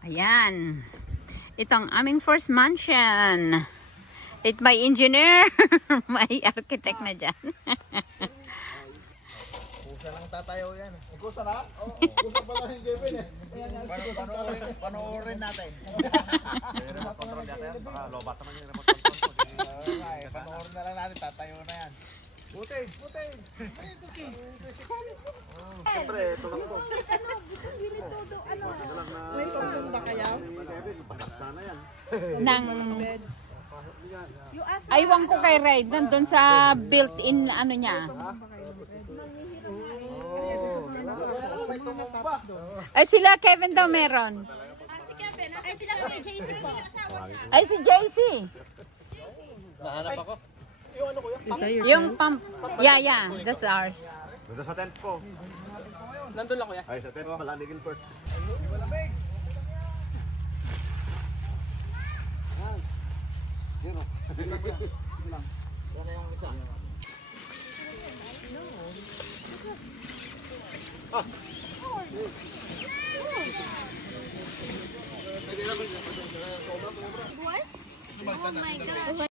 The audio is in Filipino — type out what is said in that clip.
Ayan. Ito ang aming first mansion. It may engineer. May architect na dyan. Kusa lang tatayo yan. Kusa na? Oo. Kusa pala yung Kevin eh. Panoorin natin. Remote control natin yan. Baka lobat naman yung remote control. Panoorin na lang natin. Tatayo na yan. Buti! Siyempre, ito lang po. May panggang ba kaya? Sana yan. Nang... Aywan ko kay Ray. Nandun sa built-in ano niya. Ay sila Kevin daw meron. Ay, sila Kuya JC po. Ay si JC. Nahanap ako. Yung pump. Yeah. That's ours. Doon sa tent po. Nandun lang kuya. Ay, sa tent. Malanigin first. Yun o. What? Oh my God.